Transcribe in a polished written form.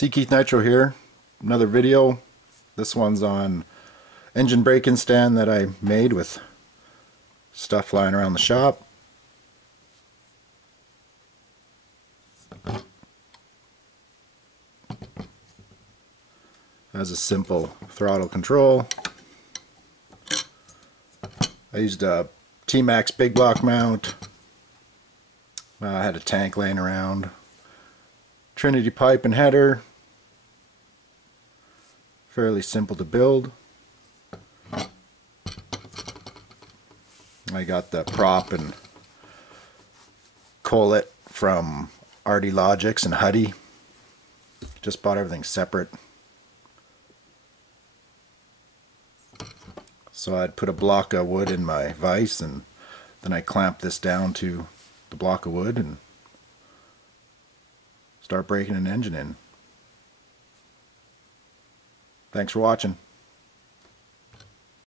CkeithNitro here, another video. This one's on engine braking stand that I made with stuff lying around the shop. Has a simple throttle control. I used a T-Max big block mount. I had a tank laying around. Trinity pipe and header. Fairly simple to build. I got the prop and collet from RD Logics and Huddy. Just bought everything separate. So I'd put a block of wood in my vise and then I clamp this down to the block of wood and start breaking an engine in. Thanks for watching.